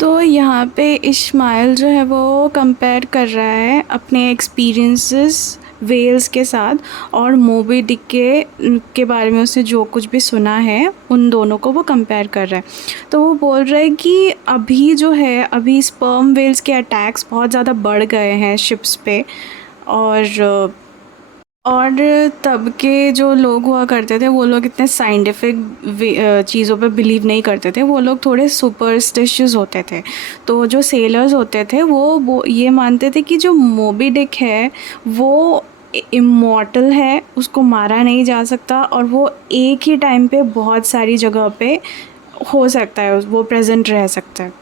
तो यहाँ पे इस्माइल जो है वो कंपेयर कर रहा है अपने एक्सपीरियंसेस वेल्स के साथ और मोबी डिक के बारे में उसने जो कुछ भी सुना है उन दोनों को वो कंपेयर कर रहा है। तो वो बोल रहा है कि अभी जो है अभी स्पर्म वेल्स के अटैक्स बहुत ज़्यादा बढ़ गए हैं शिप्स पे। और और तब के जो लोग हुआ करते थे वो लोग इतने साइंटिफिक चीज़ों पे बिलीव नहीं करते थे, वो लोग थोड़े सुपरस्टिशियस होते थे। तो जो सेलर्स होते थे वो ये मानते थे कि जो मोबी डिक है वो इमॉर्टल है, उसको मारा नहीं जा सकता और वो एक ही टाइम पे बहुत सारी जगह पे हो सकता है, वो प्रेजेंट रह सकता है।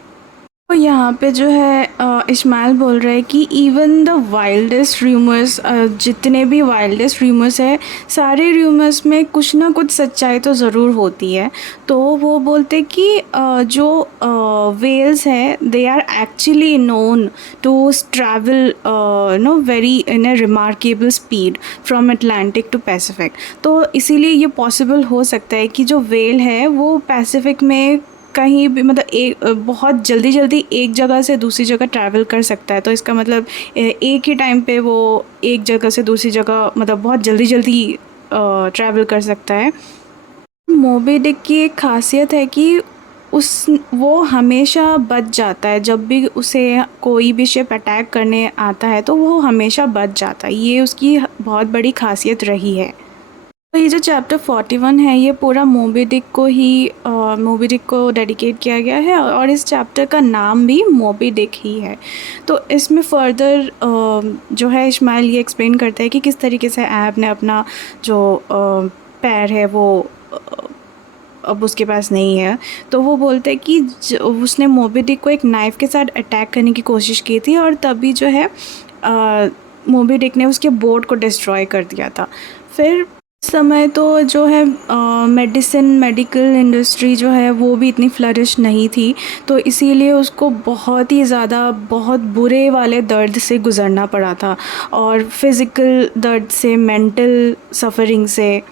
तो यहाँ पे जो है इस्माइल बोल रहा है कि इवन द वाइल्डेस्ट र्यूमर्स, जितने भी वाइल्डेस्ट र्यूमर्स है सारे र्यूमर्स में कुछ ना कुछ सच्चाई तो ज़रूर होती है। तो वो बोलते कि जो वेल्स हैं they are actually known to travel no very in a remarkable speed from Atlantic to Pacific. तो इसीलिए ये पॉसिबल हो सकता है कि जो वेल है वो पैसिफिक में कहीं भी मतलब एक बहुत जल्दी एक जगह से दूसरी जगह ट्रैवल कर सकता है। तो इसका मतलब एक ही टाइम पे वो एक जगह से दूसरी जगह मतलब बहुत जल्दी ट्रैवल कर सकता है। मोबी डिक की एक ख़ासियत है कि उस वो हमेशा बच जाता है, जब भी उसे कोई भी शिप अटैक करने आता है तो वो हमेशा बच जाता है, ये उसकी बहुत बड़ी ख़ासियत रही है। तो ये जो चैप्टर 41 है ये पूरा मोबी डिक को ही मोबी डिक को डेडिकेट किया गया है और इस चैप्टर का नाम भी मोबी डिक ही है। तो इसमें फ़र्दर जो है इस्माइल ये एक्सप्लेन करता है कि किस तरीके से ऐब ने अपना जो पैर है वो अ, अब उसके पास नहीं है। तो वो बोलते हैं कि उसने मोबी डिक को एक नाइफ़ के साथ अटैक करने की कोशिश की थी और तभी जो है मोबी डिक ने उसके बोट को डिस्ट्रॉय कर दिया था। फिर समय तो जो है मेडिकल इंडस्ट्री जो है वो भी इतनी फ्लरिश नहीं थी, तो इसीलिए उसको बहुत ही ज़्यादा बहुत बुरे वाले दर्द से गुज़रना पड़ा था और फिज़िकल दर्द से, मेंटल सफ़रिंग से।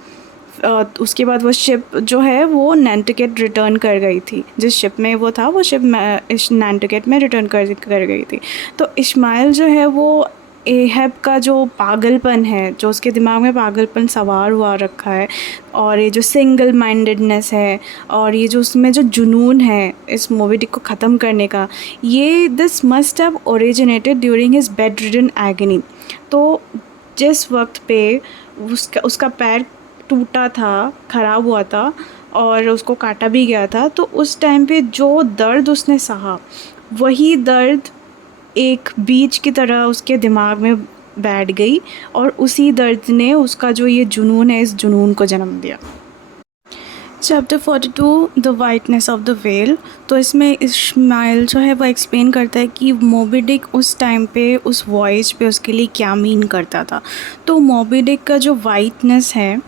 उसके बाद वो शिप जो है वो नैंटुकेट रिटर्न कर गई थी, जिस शिप में वो था वो शिप इस नैंटुकेट में रिटर्न कर गई थी। तो इस्माइल जो है वो एहब का जो पागलपन है, जो उसके दिमाग में पागलपन सवार हुआ रखा है और ये जो सिंगल माइंडेडनेस है और ये जो उसमें जो जुनून है इस मोबी डिक को ख़त्म करने का, ये this must have originated during his bed ridden agony. तो जिस वक्त पे उसका पैर टूटा था, ख़राब हुआ था और उसको काटा भी गया था, तो उस टाइम पे जो दर्द उसने सहा वही दर्द एक बीज की तरह उसके दिमाग में बैठ गई और उसी दर्द ने उसका जो ये जुनून है इस जुनून को जन्म दिया। Chapter 42 the whiteness of the well. तो इसमें इस्माइल जो है वो एक्सप्लेन करता है कि मोबी डिक उस टाइम पे उस वॉयज पे उसके लिए क्या मीन करता था। तो मोबी डिक का जो वाइटनेस है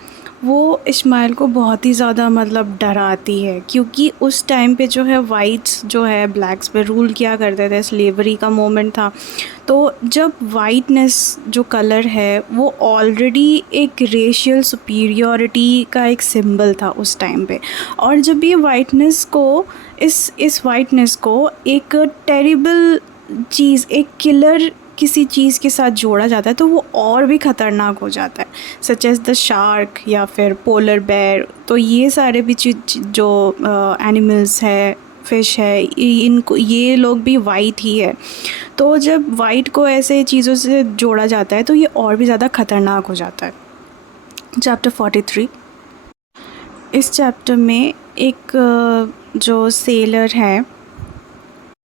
वो इस्माइल को बहुत ही ज़्यादा मतलब डराती है, क्योंकि उस टाइम पे जो है वाइट्स जो है ब्लैक्स पे रूल किया करते थे, स्लेवरी का मोमेंट था। तो जब वाइटनेस जो कलर है वो ऑलरेडी एक रेशियल सुपीरियॉरिटी का एक सिंबल था उस टाइम पे, और जब ये वाइटनेस को इस वाइटनेस को एक टेरिबल चीज़, एक किलर किसी चीज़ के साथ जोड़ा जाता है तो वो और भी ख़तरनाक हो जाता है, सच एज़ द शार्क या फिर पोलर बेयर। तो ये सारे भी जो एनिमल्स है, फ़िश है, इनको ये लोग भी वाइट ही है। तो जब वाइट को ऐसे चीज़ों से जोड़ा जाता है तो ये और भी ज़्यादा ख़तरनाक हो जाता है। चैप्टर 43। इस चैप्टर में एक जो सेलर है,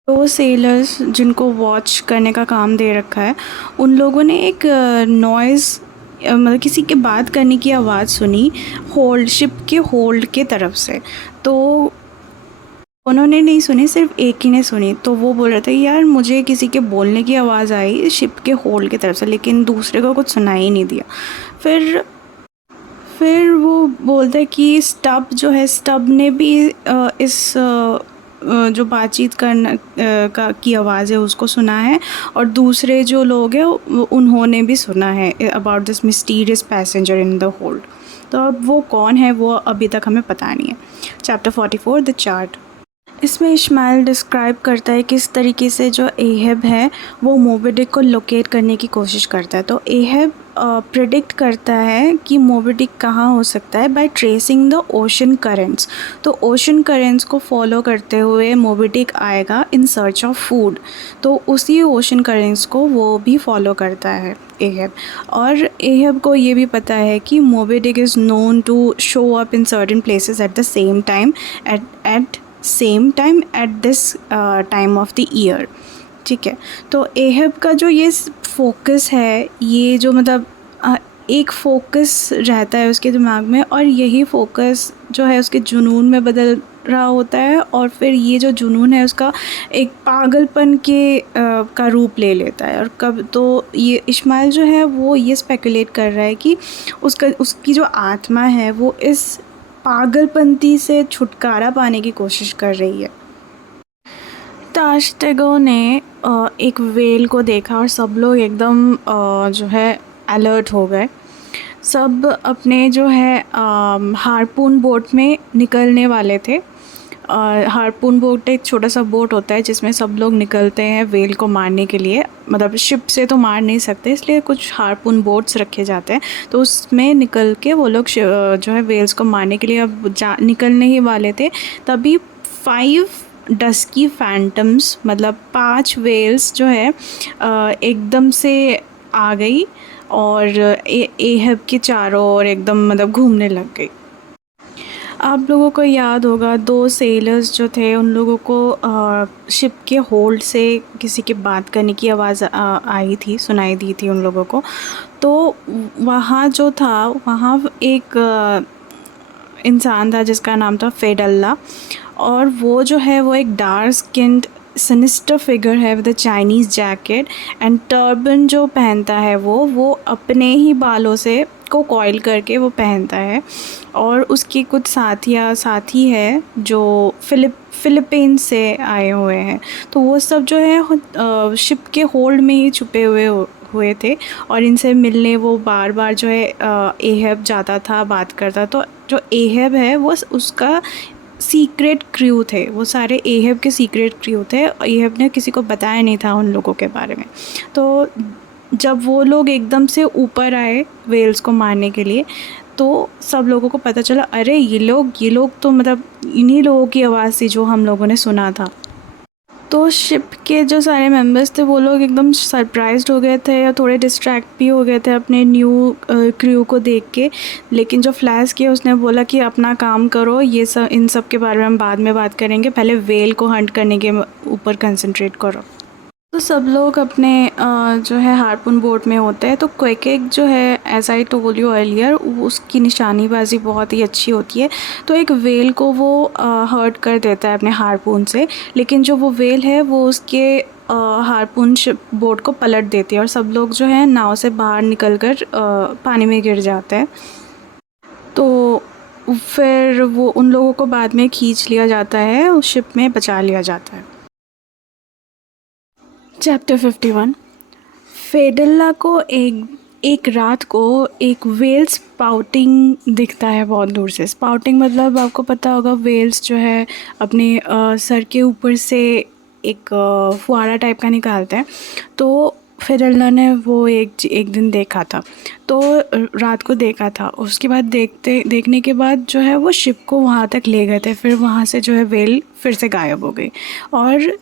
तो सेलर्स जिनको वॉच करने का काम दे रखा है, उन लोगों ने एक नॉइज़ मतलब किसी के बात करने की आवाज़ सुनी होल्ड शिप के होल्ड के तरफ से। तो उन्होंने नहीं सुनी, सिर्फ एक ही ने सुनी। तो वो बोल रहा था यार मुझे किसी के बोलने की आवाज़ आई शिप के होल्ड की तरफ से, लेकिन दूसरे को कुछ सुनाई ही नहीं दिया। फिर वो बोलता है कि स्टब जो है, स्टब ने भी इस जो बातचीत करना का की आवाज़ है उसको सुना है, और दूसरे जो लोग हैं उन्होंने भी सुना है about this mysterious passenger in the hold. तो अब वो कौन है वो अभी तक हमें पता नहीं है। Chapter 44 the chart. इसमें इश्माइल डिस्क्राइब करता है किस तरीके से जो एहब है वो मोबी डिक को लोकेट करने की कोशिश करता है। तो एहब प्रिडिक्ट करता है कि मोबी डिक कहाँ हो सकता है by tracing the ocean currents. तो ओशन करेंट्स को फॉलो करते हुए मोबी डिक आएगा इन सर्च ऑफ फूड। तो उसी ओशन करेंट्स को वो भी फॉलो करता है एहब। और एहब को ये भी पता है कि Moby Dick is known to show up in certain places at the same time at same time at this time of the year. ठीक है, तो एहब का जो ये फोकस है, ये जो मतलब एक फोकस रहता है उसके दिमाग में, और यही फोकस जो है उसके जुनून में बदल रहा होता है, और फिर ये जो जुनून है उसका एक पागलपन के का रूप ले लेता है। और कब तो ये इस्माइल जो है वो ये स्पेकुलेट कर रहा है कि उसकी जो आत्मा है वो इस पागलपंती से छुटकारा पाने की कोशिश कर रही है। ताश्तेगो ने एक व्हेल को देखा और सब लोग एकदम जो है अलर्ट हो गए। सब अपने जो है हारपून बोट में निकलने वाले थे। हारपून बोट एक छोटा सा बोट होता है जिसमें सब लोग निकलते हैं व्हेल को मारने के लिए। मतलब शिप से तो मार नहीं सकते, इसलिए कुछ हारपून बोट्स रखे जाते हैं, तो उसमें निकल के वो लोग जो है व्हेल्स को मारने के लिए अब निकलने ही वाले थे। तभी 5 डस्की फैंटम्स मतलब 5 व्हेल्स जो है एकदम से आ गई और एहब के चारों ओर एकदम मतलब घूमने लग गई। आप लोगों को याद होगा 2 सेलर्स जो थे उन लोगों को शिप के होल्ड से किसी की बात करने की आवाज़ आई थी, सुनाई दी थी उन लोगों को। तो वहाँ जो था, वहाँ एक इंसान था जिसका नाम था फेडल्ला, और वो जो है वो एक डार्क स्किन्ड सिनिस्टर फिगर है with a Chinese jacket and turban जो पहनता है वो अपने ही बालों से को कॉइल करके वो पहनता है। और उसके कुछ साथी है जो फिलीपींस से आए हुए हैं। तो वो सब जो है शिप के होल्ड में ही छुपे हुए थे, और इनसे मिलने वो बार बार जो है एहब जाता था, बात करता। तो जो एहब है वो उसका सीक्रेट क्रू थे, वो सारे एहब के सीक्रेट क्रू थे। एहब ने किसी को बताया नहीं था उन लोगों के बारे में। तो जब वो लोग एकदम से ऊपर आए व्हेल्स को मारने के लिए, तो सब लोगों को पता चला, अरे ये लोग तो मतलब इन्हीं लोगों की आवाज़ थी जो हम लोगों ने सुना था। तो शिप के जो सारे मेंबर्स थे वो लोग एकदम सरप्राइज्ड हो गए थे, या थोड़े डिस्ट्रैक्ट भी हो गए थे अपने न्यू क्रू को देख के। लेकिन जो फ्लैश किया उसने बोला कि अपना काम करो, ये सब इन सब के बारे में हम बाद में बात करेंगे, पहले व्हेल को हंट करने के ऊपर कंसंट्रेट करो। तो सब लोग अपने जो है हारपून बोट में होते हैं। तो क्वेकेक जो है, as I told you earlier, उसकी निशानीबाजी बहुत ही अच्छी होती है। तो एक व्हेल को वो हर्ट कर देता है अपने हारपून से, लेकिन जो वो व्हेल है वो उसके हारपून बोट को पलट देती है, और सब लोग जो है नाव से बाहर निकलकर पानी में गिर जाते हैं। तो फिर वो उन लोगों को बाद में खींच लिया जाता है, उस शिप में बचा लिया जाता है। चैप्टर 51। फेडल्ला को एक रात को एक व्हेल स्पाउटिंग दिखता है बहुत दूर से। स्पाउटिंग मतलब आपको पता होगा, व्हेल्स जो है अपने सर के ऊपर से एक फुहारा टाइप का निकालते हैं। तो फेडल्ला ने वो एक दिन देखा था, तो रात को देखा था। उसके बाद देखने के बाद जो है वो शिप को वहाँ तक ले गए थे, फिर वहाँ से जो है व्हेल फिर से गायब हो गई। और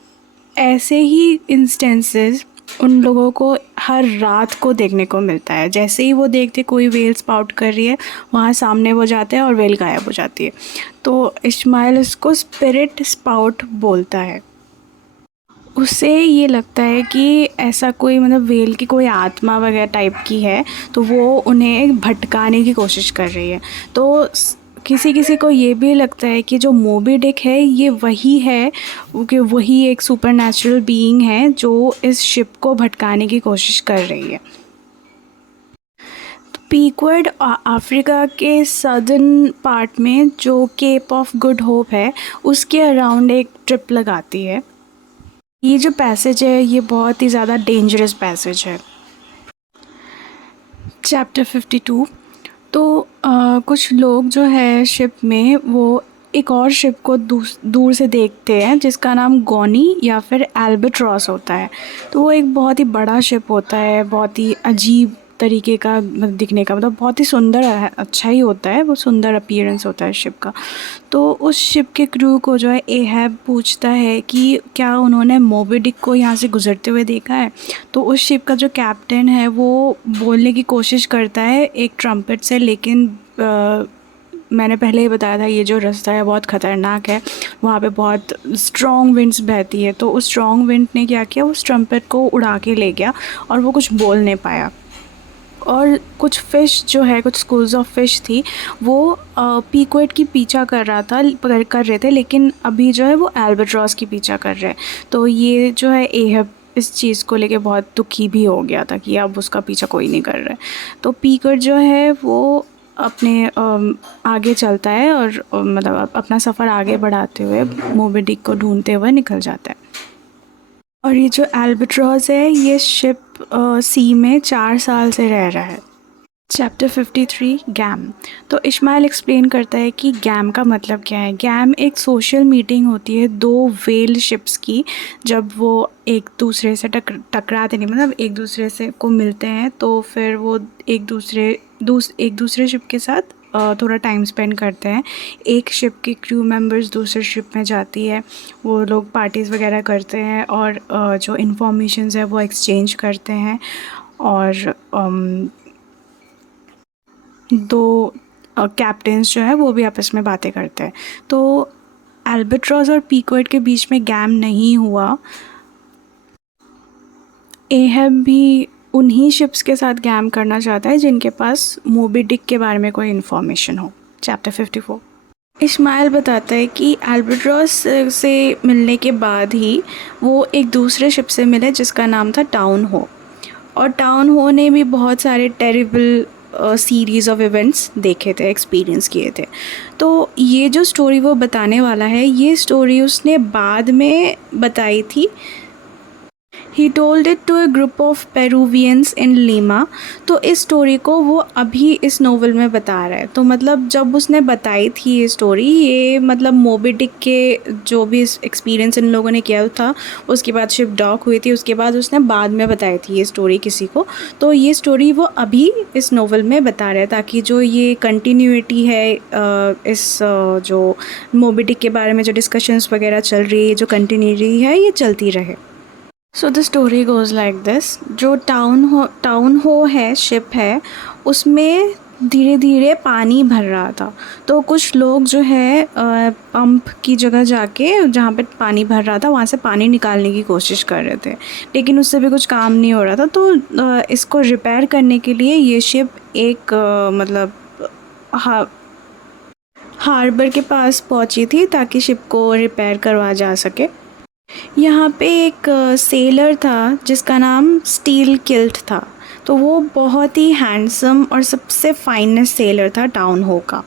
ऐसे ही इंस्टेंसेस उन लोगों को हर रात को देखने को मिलता है। जैसे ही वो देखते कोई व्हेल स्पाउट कर रही है, वहाँ सामने वो जाते हैं और व्हेल गायब हो जाती है। तो इस्माइल इसको स्पिरिट स्पाउट बोलता है। उसे ये लगता है कि ऐसा कोई मतलब व्हेल की कोई आत्मा वगैरह टाइप की है, तो वो उन्हें भटकाने की कोशिश कर रही है। तो किसी किसी को ये भी लगता है कि जो मोबी डिक है ये वही है, कि वही एक सुपर नेचुरल बीइंग है जो इस शिप को भटकाने की कोशिश कर रही है। तो पीकवर्ड अफ्रीका के सदर्न पार्ट में जो केप ऑफ गुड होप है उसके अराउंड एक ट्रिप लगाती है। ये जो पैसेज है ये बहुत ही ज़्यादा डेंजरस पैसेज है। चैप्टर 52। तो कुछ लोग जो है शिप में वो एक और शिप को दूर से देखते हैं जिसका नाम गोनी या फिर एल्बाट्रॉस होता है। तो वो एक बहुत ही बड़ा शिप होता है, बहुत ही अजीब तरीके का दिखने का, मतलब बहुत ही सुंदर है, अच्छा ही होता है, वो सुंदर अपीयरेंस होता है शिप का। तो उस शिप के क्रू को जो है एहब पूछता है कि क्या उन्होंने मोबी डिक को यहाँ से गुजरते हुए देखा है। तो उस शिप का जो कैप्टन है वो बोलने की कोशिश करता है एक ट्रम्पेट से, लेकिन मैंने पहले ही बताया था ये जो रास्ता है बहुत ख़तरनाक है, वहाँ पे बहुत स्ट्रॉन्ग विंड्स बहती है। तो उस स्ट्रॉन्ग विंड ने क्या किया, उस ट्रम्पेट को उड़ा के ले गया और वो कुछ बोल नहीं पाया। और कुछ फ़िश जो है, कुछ स्कूल्स ऑफ फ़िश थी, वो पीक्वेट की पीछा कर रहे थे, लेकिन अभी जो है वो एल्बाट्रॉस की पीछा कर रहे हैं। तो ये जो है एहब इस चीज़ को लेके बहुत दुखी भी हो गया था कि अब उसका पीछा कोई नहीं कर रहा है। तो पीक्वेट जो है वो अपने आगे चलता है और मतलब अपना सफ़र आगे बढ़ाते हुए मोबी डिक को ढूंढते हुए निकल जाता है। और ये जो एल्बाट्रॉस है ये शिप सी में 4 साल से रह रहा है। Chapter 53 gam. तो इस्माइल एक्सप्लेन करता है कि गैम का मतलब क्या है। गैम एक सोशल मीटिंग होती है दो वेल शिप्स की, जब वो एक दूसरे से टकराते नहीं, मतलब एक दूसरे से को मिलते हैं, तो फिर वो एक दूसरे शिप के साथ थोड़ा टाइम स्पेंड करते हैं। एक शिप के क्रू मेंबर्स दूसरे शिप में जाती है, वो लोग पार्टीज़ वगैरह करते हैं और जो इन्फॉर्मेशंस है वो एक्सचेंज करते हैं। और दो कैप्टन्स जो है वो भी आपस में बातें करते हैं। तो एल्बाट्रॉस और पीक्वेट के बीच में गैम नहीं हुआ। एहब भी उन्हीं शिप्स के साथ गैम करना चाहता है जिनके पास मोबी डिक के बारे में कोई इन्फॉर्मेशन हो। चैप्टर 54। इस्माइल बताता है कि एल्बाट्रॉस से मिलने के बाद ही वो एक दूसरे शिप से मिले जिसका नाम था टाउन हो। और टाउन हो ने भी बहुत सारे टेरिबल सीरीज़ ऑफ इवेंट्स देखे थे, एक्सपीरियंस किए थे। तो ये जो स्टोरी वो बताने वाला है, ये स्टोरी उसने बाद में बताई थी। He told it to a group of Peruvians in Lima. तो इस स्टोरी को वो अभी इस नोवेल में बता रहा है। तो मतलब जब उसने बताई थी ये स्टोरी, ये मतलब मोबी डिक के जो भी एक्सपीरियंस इन लोगों ने किया था, उसके बाद शिप डॉक हुई थी, उसके बाद उसने बाद में बताई थी ये स्टोरी किसी को। तो ये स्टोरी वो अभी इस नोवेल में बता रहा है, ताकि जो ये कंटिन्यूटी है इस जो मोबी डिक के बारे में जो डिस्कशंस वगैरह चल रही है, जो कंटिन्यूटी है, ये चलती रहे। So the story goes like this. जो टाउन हो है, शिप है, उसमें धीरे धीरे पानी भर रहा था। तो कुछ लोग जो है पंप की जगह जाके, जहाँ पे पानी भर रहा था, वहाँ से पानी निकालने की कोशिश कर रहे थे, लेकिन उससे भी कुछ काम नहीं हो रहा था। तो इसको रिपेयर करने के लिए ये शिप एक मतलब हार्बर के पास पहुँची थी ताकि शिप को रिपेयर करवा जा सके। यहाँ पे एक सेलर था जिसका नाम स्टील किल्ट था। तो वो बहुत ही हैंडसम और सबसे फाइनेस्ट सेलर था टाउन हो का।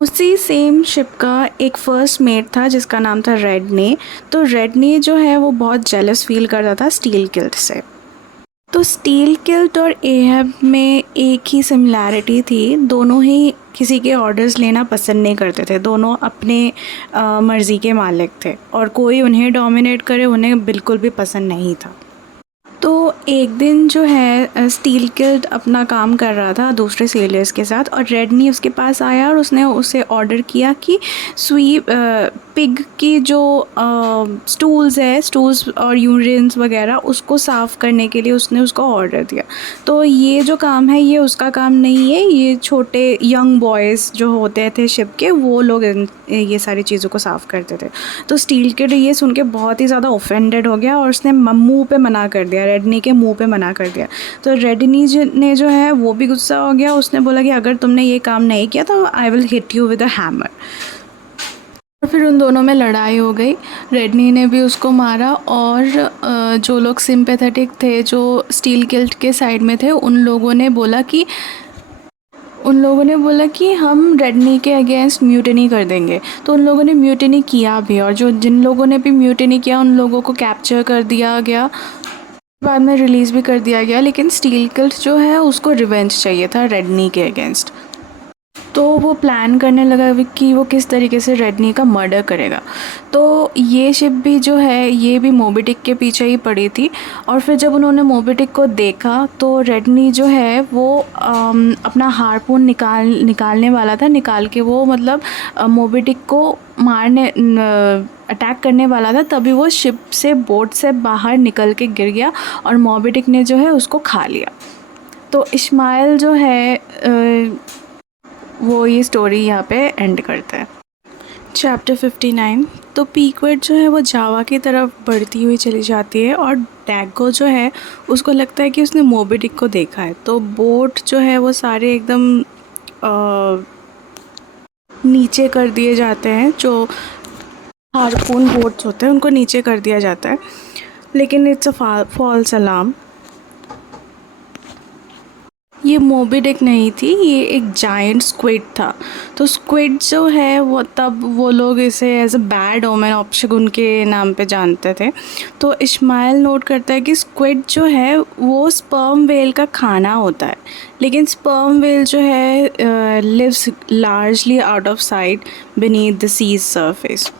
उसी सेम शिप का एक फ़र्स्ट मेट था जिसका नाम था रेडने। तो रेडने जो है वो बहुत जेलस फील करता था स्टील किल्ट से। तो स्टील किल्ट और एहब में एक ही सिमिलैरिटी थी, दोनों ही किसी के ऑर्डर्स लेना पसंद नहीं करते थे। दोनों अपने मर्ज़ी के मालिक थे और कोई उन्हें डोमिनेट करे उन्हें बिल्कुल भी पसंद नहीं था। तो एक दिन जो है स्टील किल्ट अपना काम कर रहा था दूसरे सेलर्स के साथ, और रेडनी उसके पास आया और उसने उसे ऑर्डर किया कि पिग की जो स्टूल्स और यूरिन्स वगैरह उसको साफ़ करने के लिए उसने उसको ऑर्डर दिया। तो ये जो काम है ये उसका काम नहीं है, ये छोटे यंग बॉयज़ जो होते थे शिप के, वो लोग ये सारी चीज़ों को साफ़ करते थे। तो स्टील किल्ट ये सुन के बहुत ही ज़्यादा ऑफेंडेड हो गया और उसने मुँह पे मना कर दिया, रेडनी के मुंह पे मना कर दिया। तो रेडनी ने जो है वो भी गुस्सा हो गया। उसने बोला कि अगर तुमने ये काम नहीं किया तो I will hit you with a hammer. और फिर उन दोनों में लड़ाई हो गई। रेडनी ने भी उसको मारा और जो लोग सिंपैथेटिक थे, जो स्टील किल्ट के साइड में थे, उन लोगों ने बोला कि हम रेडनी के अगेंस्ट म्यूटिनी कर देंगे। तो उन लोगों ने म्यूटिनी किया भी, और जिन लोगों ने भी म्यूटिनी किया उन लोगों को कैप्चर कर दिया गया, बाद में रिलीज़ भी कर दिया गया। लेकिन स्टील किल्ट जो है उसको रिवेंज चाहिए था रेडनी के अगेंस्ट। तो वो प्लान करने लगा कि वो किस तरीके से रेडनी का मर्डर करेगा। तो ये शिप भी जो है ये भी मोबी डिक के पीछे ही पड़ी थी। और फिर जब उन्होंने मोबी डिक को देखा तो रेडनी जो है वो अपना हार्पून निकालने वाला था, निकाल के वो मतलब मोबी डिक को मारने अटैक करने वाला था, तभी वो शिप से बोट से बाहर निकल के गिर गया और मोबी डिक ने जो है उसको खा लिया। तो इस्माइल जो है वो ये स्टोरी यहाँ पे एंड करता है। चैप्टर 59। तो पीकवेट जो है वो जावा की तरफ बढ़ती हुई चली जाती है और डैगो जो है उसको लगता है कि उसने मोबी डिक को देखा है। तो बोट जो है वो सारे एकदम नीचे कर दिए जाते हैं, जो हार्पून बोट्स होते हैं उनको नीचे कर दिया जाता है, लेकिन इट्स अ फॉल्स अलार्म। ये मोबी डिक नहीं थी, ये एक जायंट स्क्विड था। तो स्क्विड जो है वो तब वो लोग इसे एज अ बैड ओमेन अपशगुन के नाम पे जानते थे। तो इस्माइल नोट करता है कि स्क्विड जो है वो स्पर्म वेल का खाना होता है, लेकिन स्पर्म वेल जो है lives largely out of sight beneath the sea's surface.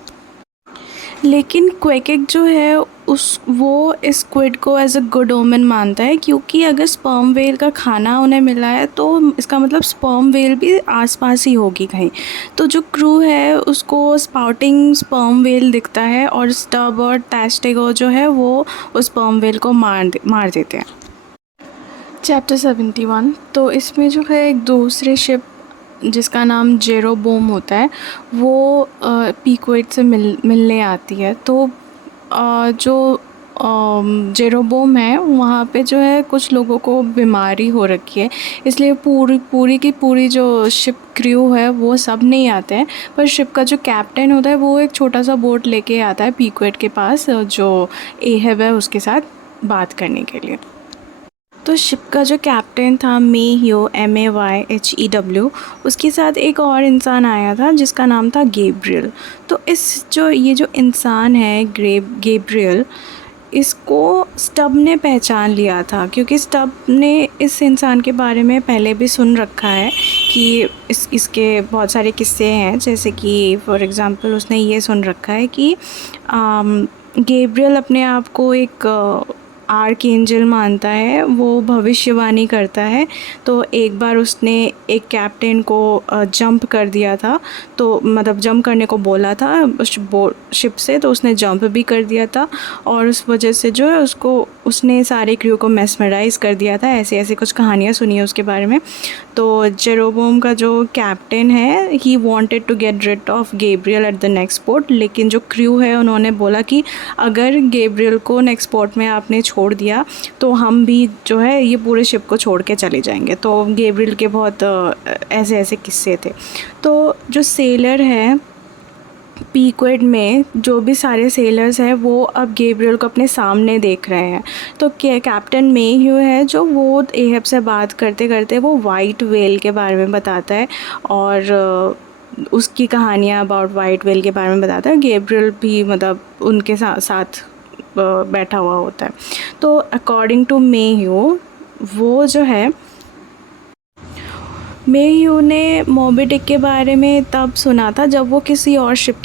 लेकिन क्वेकेक जो है वो इस स्क्विड को एज अ गुड ओमेन मानता है, क्योंकि अगर स्पर्म वेल का खाना उन्हें मिला है तो इसका मतलब स्पर्म वेल भी आसपास ही होगी कहीं। तो जो क्रू है उसको स्पाउटिंग स्पर्म वेल दिखता है और स्टब और टैस्टेगो जो है वो उस स्पर्म वेल को मार देते हैं। चैप्टर 71। तो इसमें जो है एक दूसरे शिप जिसका नाम जेरोबोम होता है वो पीकवेट से मिलने आती है। तो जो जेरोबोम है वहाँ पे जो है कुछ लोगों को बीमारी हो रखी है, इसलिए पूरी की पूरी जो शिप क्रू है वो सब नहीं आते हैं, पर शिप का जो कैप्टन होता है वो एक छोटा सा बोट लेके आता है पीकवेट के पास, जो एहेब है उसके साथ बात करने के लिए। तो शिप का जो कैप्टन था मेह्यू MAYHEW, उसके साथ एक और इंसान आया था जिसका नाम था गैब्रियल। तो ये जो इंसान है गैब्रियल, इसको स्टब ने पहचान लिया था, क्योंकि स्टब ने इस इंसान के बारे में पहले भी सुन रखा है कि इसके बहुत सारे किस्से हैं। जैसे कि फॉर एग्ज़ाम्पल उसने ये सुन रखा है कि गैब्रियल अपने आप को एक आर्क एंजल मानता है, वो भविष्यवाणी करता है। तो एक बार उसने एक कैप्टन को जंप कर दिया था, तो मतलब जंप करने को बोला था उस शिप से, तो उसने जंप भी कर दिया था और उस वजह से जो है उसने सारे क्रू को मेस्मराइज़ कर दिया था। ऐसे ऐसे कुछ कहानियाँ सुनी है उसके बारे में। तो जेरोबोम का जो कैप्टन है he wanted to get rid of Gabriel at the next port, लेकिन जो क्रू है उन्होंने बोला कि अगर गैब्रियल को नेक्स्ट पोर्ट में आपने छोड़ दिया तो हम भी जो है ये पूरे शिप को छोड़ के चले जाएंगे। तो गैब्रियल के बहुत ऐसे ऐसे किस्से थे। तो जो सेलर है पीकवेट में, जो भी सारे सेलर्स हैं वो अब गैब्रियल को अपने सामने देख रहे हैं। तो कैप्टन मेह्यू है जो वो एहेब से बात करते करते वो वाइट वेल के बारे में बताता है और उसकी कहानियाँ अबाउट वाइट वेल के बारे में बताता है। गैब्रियल भी मतलब उनके साथ बैठा हुआ होता है। तो अकॉर्डिंग टू मेह्यू, वो जो है मेह्यू ने मोबी डिक के बारे में तब सुना था जब वो किसी और शिप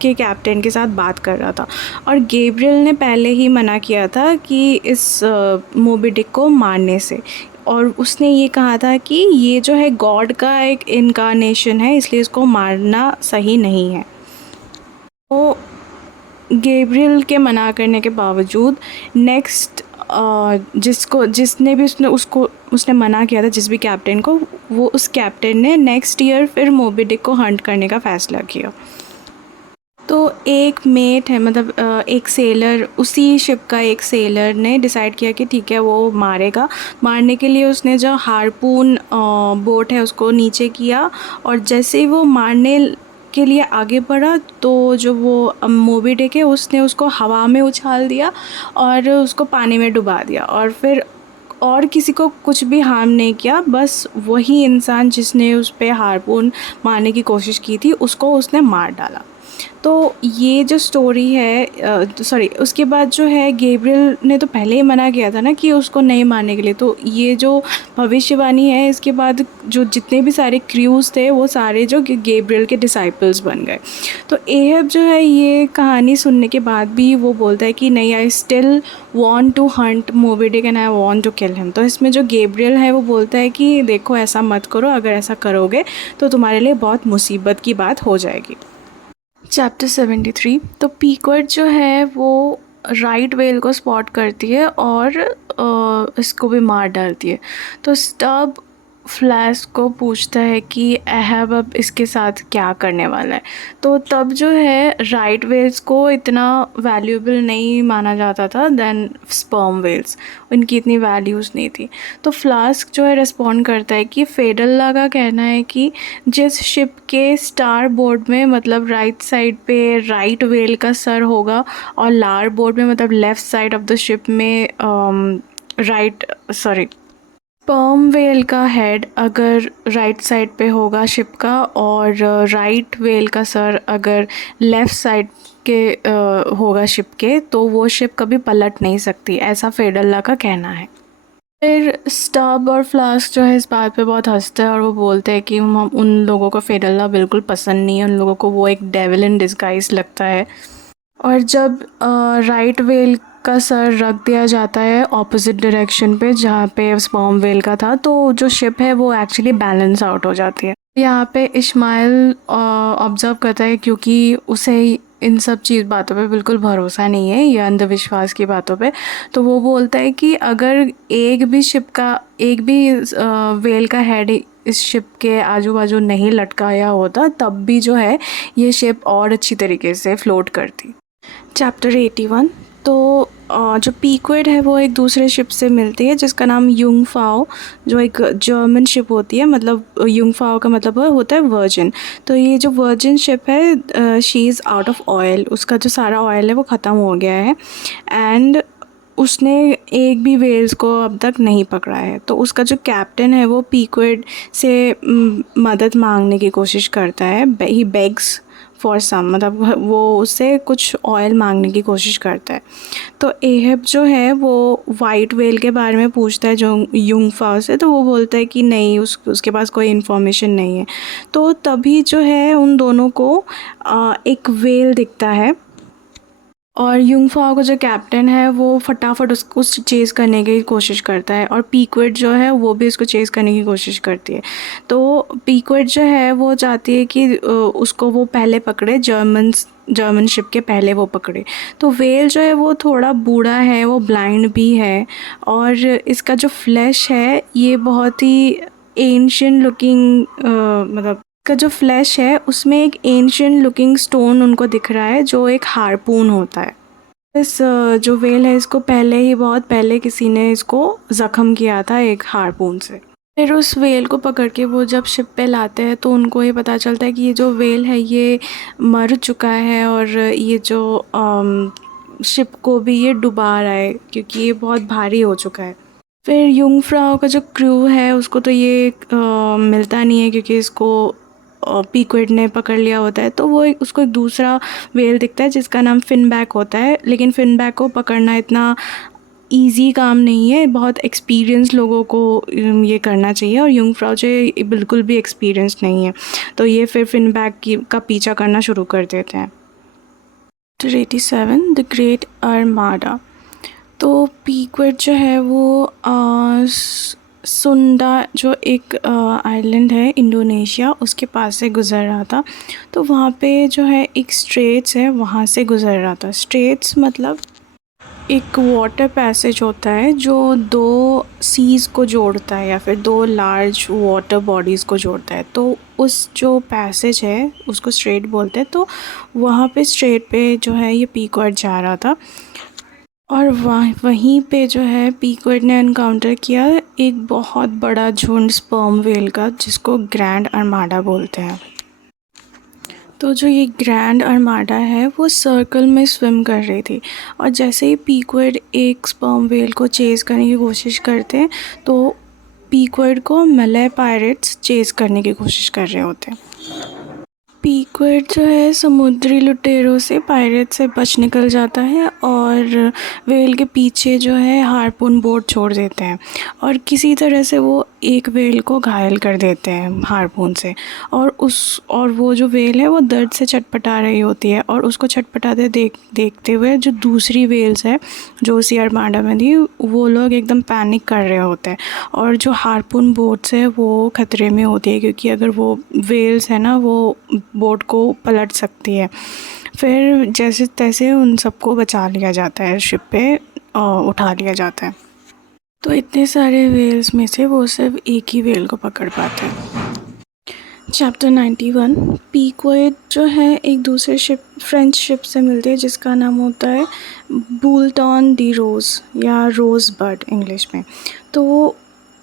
के कैप्टन के साथ बात कर रहा था, और गैब्रियल ने पहले ही मना किया था कि इस मोबी डिक को मारने से, और उसने ये कहा था कि ये जो है गॉड का एक इनकारनेशन है, इसलिए इसको मारना सही नहीं है। तो गैब्रियल के मना करने के बावजूद नेक्स्ट जिसने भी उसने मना किया था, जिस भी कैप्टन को, वो उस कैप्टन ने नेक्स्ट ईयर फिर मोबी डिक को हंट करने का फ़ैसला किया। तो एक मेट है, मतलब एक सेलर, उसी शिप का एक सेलर ने डिसाइड किया कि ठीक है वो मारेगा। मारने के लिए उसने जो हार्पून बोट है उसको नीचे किया, और जैसे ही वो मारने के लिए आगे बढ़ा तो जो वो मोबी डिक है उसने उसको हवा में उछाल दिया और उसको पानी में डुबा दिया, और फिर और किसी को कुछ भी हार्म नहीं किया, बस वही इंसान जिसने उस पर हार्पून मारने की कोशिश की थी उसको उसने मार डाला। तो ये जो स्टोरी है सॉरी उसके बाद जो है गैब्रियल ने तो पहले ही मना किया था ना कि उसको नहीं मारने के लिए, तो ये जो भविष्यवाणी है इसके बाद जो जितने भी सारे क्रूज़ थे वो सारे जो गैब्रियल के डिसाइपल्स बन गए। तो एहब जो है ये कहानी सुनने के बाद भी वो बोलता है कि नहीं, I still want to hunt Moby Dick and I want to kill him. तो इसमें जो गैब्रियल है वो बोलता है कि देखो ऐसा मत करो, अगर ऐसा करोगे तो तुम्हारे लिए बहुत मुसीबत की बात हो जाएगी। चैप्टर 73। तो पीकवर्ड जो है वो राइट वेल को स्पॉट करती है और इसको भी मार डालती है। तो स्टब फ्लैश को पूछता है कि अहब अब इसके साथ क्या करने वाला है। तो तब जो है राइट वेल्स को इतना वैल्यूएबल नहीं माना जाता था देन स्पर्म वेल्स, उनकी इतनी वैल्यूज़ नहीं थी। तो फ्लास्क जो है रिस्पॉन्ड करता है कि फेडल्ला का कहना है कि जिस शिप के स्टार बोर्ड में मतलब राइट साइड पे राइट वेल का सर होगा और लार बोर्ड में मतलब left side of the ship में स्पर्म वेल का हेड अगर राइट साइड पे होगा शिप का और राइट वेल का सर अगर लेफ़्ट साइड के होगा शिप के, तो वो शिप कभी पलट नहीं सकती, ऐसा फेडल्ला का कहना है। फिर स्टब और फ्लास्क जो है इस बात पे बहुत हंसते हैं और वो बोलते हैं कि उन लोगों को फेडल्ला बिल्कुल पसंद नहीं है, उन लोगों को वो एक डेविल इन डिस्गाइज लगता है। और जब राइट वेल का सर रख दिया जाता है ऑपोजिट डायरेक्शन पे जहाँ पे स्पर्म वेल का था, तो जो शिप है वो एक्चुअली बैलेंस आउट हो जाती है। यहाँ पे इस्माइल ऑब्ज़र्व करता है क्योंकि उसे इन सब बातों पे बिल्कुल भरोसा नहीं है, ये अंधविश्वास की बातों पे। तो वो बोलता है कि अगर एक भी वेल का हेड इस शिप के आजू बाजू नहीं लटकाया होता तब भी जो है ये शिप और अच्छी तरीके से फ्लोट करती। चैप्टर 81। तो जो पीकवर्ड है वो एक दूसरे शिप से मिलती है जिसका नाम युंगफाओ, जो एक जर्मन शिप होती है। मतलब युंगफाओ का मतलब होता है वर्जिन। तो ये जो वर्जिन शिप है she is out of oil, उसका जो सारा ऑयल है वो ख़त्म हो गया है एंड उसने एक भी वेल्स को अब तक नहीं पकड़ा है। तो उसका जो कैप्टन है वो पीकवर्ड से मदद मांगने की कोशिश करता है, ही बेग्स फॉर सम, मतलब वो उससे कुछ ऑयल मांगने की कोशिश करता है। तो एहब जो है वो वाइट वेल के बारे में पूछता है जो युंगफाओ से, तो वो बोलता है कि नहीं, उसके पास कोई इन्फॉर्मेशन नहीं है। तो तभी जो है उन दोनों को एक वेल दिखता है और युंगफाओ का जो कैप्टन है वो फटाफट उसको चेज़ करने की कोशिश करता है और पीकवर्ड जो है वो भी उसको चेज़ करने की कोशिश करती है। तो पीकवर्ड जो है वो चाहती है कि उसको वो पहले पकड़े, जर्मन शिप के पहले वो पकड़े। तो वेल जो है वो थोड़ा बूढ़ा है, वो ब्लाइंड भी है और इसका जो फ्लैश है ये बहुत ही एंशिएंट लुकिंग मतलब का जो फ्लैश है उसमें एक एंशिएंट लुकिंग स्टोन उनको दिख रहा है जो एक हार्पून होता है। इस जो वेल है इसको बहुत पहले किसी ने इसको ज़ख़म किया था एक हार्पून से। फिर उस वेल को पकड़ के वो जब शिप पे लाते हैं तो उनको ये पता चलता है कि ये जो वेल है ये मर चुका है और ये जो शिप को भी ये डुबा रहा है क्योंकि ये बहुत भारी हो चुका है। फिर युंगफ्राओ का जो क्रू है उसको तो ये मिलता नहीं है क्योंकि इसको पीकवर्ड ने पकड़ लिया होता है। तो वो उसको एक दूसरा वेल दिखता है जिसका नाम फिनबैक होता है, लेकिन फिनबैक को पकड़ना इतना ईज़ी काम नहीं है, बहुत एक्सपीरियंस लोगों को ये करना चाहिए और युंगफ्राओ जो बिल्कुल भी एक्सपीरियंस नहीं है। तो ये फिर फिनबैक का पीछा करना शुरू कर देते हैं। 87 द ग्रेट आर्माडा। तो पीकवर्ड जो है वो सुंडा जो एक आइलैंड है इंडोनेशिया उसके पास से गुज़र रहा था। तो वहाँ पे जो है एक स्ट्रेट्स है, वहाँ से गुज़र रहा था। स्ट्रेट्स मतलब एक वाटर पैसेज होता है जो दो सीज़ को जोड़ता है या फिर दो लार्ज वाटर बॉडीज़ को जोड़ता है। तो उस जो पैसेज है उसको स्ट्रेट बोलते हैं। तो वहाँ पे स्ट्रेट पे जो है ये पीकवर्ड जा रहा था और वहीं पे जो है पीकवर्ड ने एनकाउंटर किया एक बहुत बड़ा झुंड स्पर्म वेल का जिसको ग्रैंड आर्माडा बोलते हैं। तो जो ये ग्रैंड आर्माडा है वो सर्कल में स्विम कर रही थी और जैसे ही पीकवर्ड एक स्पर्म वेल को चेज़ करने की कोशिश करते हैं तो पीकवर्ड को मलय पायरेट्स चेज़ करने की कोशिश कर रहे होते हैं। पीक्वेट जो है समुद्री लुटेरों से पायरेट से बच निकल जाता है और व्हेल के पीछे जो है हार्पून बोट छोड़ देते हैं और किसी तरह से वो एक व्हेल को घायल कर देते हैं हार्पून से। और वो जो व्हेल है वो दर्द से छटपटा रही होती है और उसको छटपटाते देखते हुए जो दूसरी व्हेल्स है जो उसी आर्माडा में थी वो लोग एकदम पैनिक कर रहे होते हैं और जो हार्पून बोट्स है वो ख़तरे में होती है क्योंकि अगर वो व्हेल्स है ना वो बोट को पलट सकती है। फिर जैसे तैसे उन सबको बचा लिया जाता है, शिप पे उठा लिया जाता है। तो इतने सारे व्हेल्स में से वो सिर्फ एक ही व्हेल को पकड़ पाते हैं। चैप्टर 91 पीक्वेट जो है एक दूसरे फ्रेंच शिप से मिलती है जिसका नाम होता है बुलटन डी रोज़ या रोज़ बर्ड इंग्लिश में। तो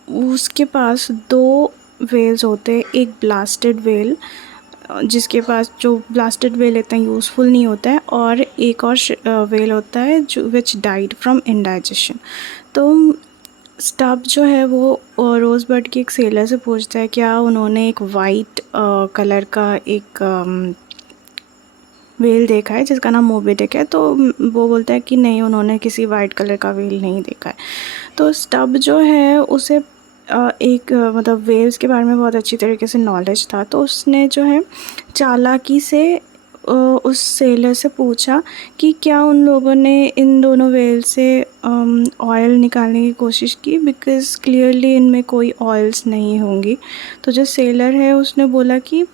उसके पास 2 व्हेल्स होते हैं, एक ब्लास्टेड व्हेल जिसके पास जो ब्लास्टेड व्हेल इतना यूज़फुल नहीं होता है और एक और व्हेल होता है जो विच डाइड फ्रॉम इंडाइजेशन। तो स्टब जो है वो रोज़बर्ड की एक सेलर से पूछता है क्या उन्होंने एक वाइट कलर का एक व्हेल देखा है जिसका नाम मोबी डिक है। तो वो बोलता है कि नहीं, उन्होंने किसी वाइट कलर का व्हेल नहीं देखा है। तो स्टब जो है उसे मतलब व्हेल्स के बारे में बहुत अच्छी तरीके से नॉलेज था, तो उसने जो है चालाकी से उस सेलर से पूछा कि क्या उन लोगों ने इन दोनों व्हेल से ऑयल निकालने की कोशिश की, बिकॉज़ क्लियरली इनमें कोई ऑयल्स नहीं होंगी। तो जो सेलर है उसने बोला कि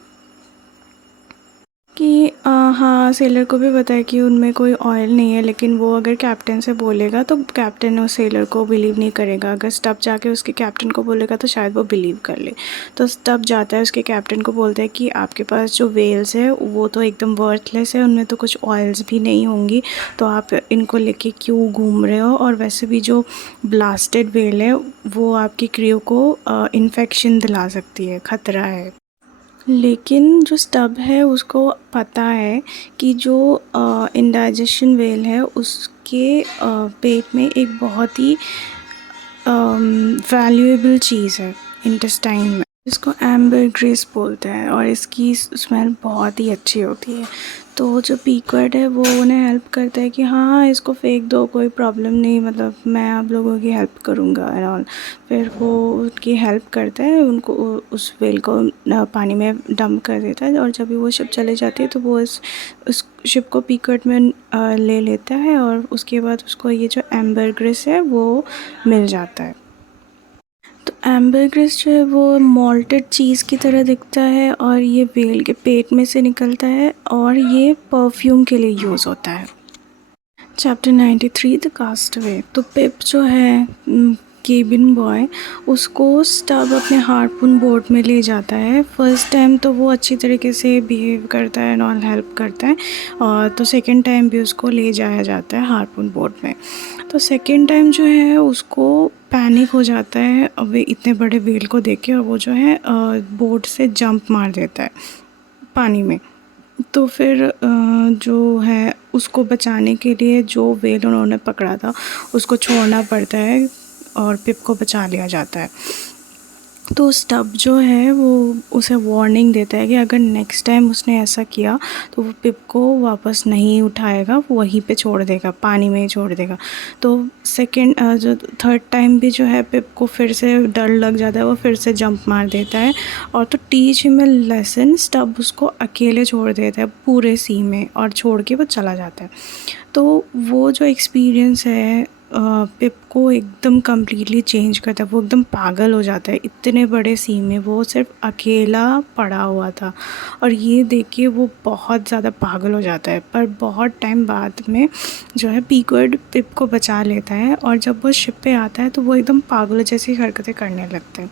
हाँ, सेलर को भी पता है कि उनमें कोई ऑयल नहीं है, लेकिन वो अगर कैप्टन से बोलेगा तो कैप्टन उस सेलर को बिलीव नहीं करेगा। अगर स्टब जाके उसके कैप्टन को बोलेगा तो शायद वो बिलीव कर ले। तो स्टब जाता है उसके कैप्टन को बोलता है कि आपके पास जो व्हेल्स है वो तो एकदम वर्थलेस है, उनमें तो कुछ ऑयल्स भी नहीं होंगी, तो आप इनको लेके क्यों घूम रहे हो, और वैसे भी जो ब्लास्टेड व्हेल है वो आपकी क्रू को इन्फेक्शन दिला सकती है, ख़तरा है। लेकिन जो स्टब है उसको पता है कि जो इंडाइजेशन व्हेल है उसके पेट में एक बहुत ही वैल्यूएबल चीज़ है इंटेस्टाइन में, इसको एम्बरग्रिस बोलते हैं और इसकी स्मेल बहुत ही अच्छी होती है। तो जो पीक्वेट है वो उन्हें हेल्प करता है कि हाँ इसको फेंक दो, कोई प्रॉब्लम नहीं, मतलब मैं आप लोगों की हेल्प करूँगा एंड ऑल। फिर वो उनकी हेल्प करता है, उनको उस व्हेल को पानी में डंप कर देता है और जब भी वो शिप चले जाती है तो वो उस शिप को पीक्वेट में ले लेता है और उसके बाद उसको ये जो एम्बरग्रिस है वो मिल जाता है। तो एम्बरग्रिस जो है वो मॉल्टेड चीज़ की तरह दिखता है और ये व्हेल के पेट में से निकलता है और ये परफ्यूम के लिए यूज़ होता है। Chapter 93 the castaway. तो पिप जो है केबिन बॉय, उसको स्टब अपने हार्पून बोट में ले जाता है। फर्स्ट टाइम तो वो अच्छी तरीके से बिहेव करता है और हेल्प करता है, और तो सेकंड टाइम भी उसको ले जाया जाता है हार्पून बोट में। तो सेकंड टाइम जो है उसको पैनिक हो जाता है अब इतने बड़े व्हेल को देख के, और वो जो है बोट से जंप मार देता है पानी में। तो फिर जो है उसको बचाने के लिए जो व्हेल उन्होंने पकड़ा था उसको छोड़ना पड़ता है और पिप को बचा लिया जाता है। तो स्टब जो है वो उसे वार्निंग देता है कि अगर नेक्स्ट टाइम उसने ऐसा किया तो वो पिप को वापस नहीं उठाएगा, वो वहीं पे छोड़ देगा, पानी में ही छोड़ देगा। तो जो थर्ड टाइम भी जो है पिप को फिर से डर लग जाता है, वो फिर से जंप मार देता है और तो teach him a lesson, stub उसको अकेले छोड़ देता है पूरे सी में और छोड़ के वो चला जाता है। तो वो जो एक्सपीरियंस है पिप को एकदम कम्प्लीटली चेंज करता है। वो एकदम पागल हो जाता है, इतने बड़े सी में वो सिर्फ अकेला पड़ा हुआ था और ये देख के वो बहुत ज़्यादा पागल हो जाता है। पर बहुत टाइम बाद में जो है पीक्वेट पिप को बचा लेता है और जब वो शिप पे आता है तो वो एकदम पागलों जैसी हरकतें करने लगता है।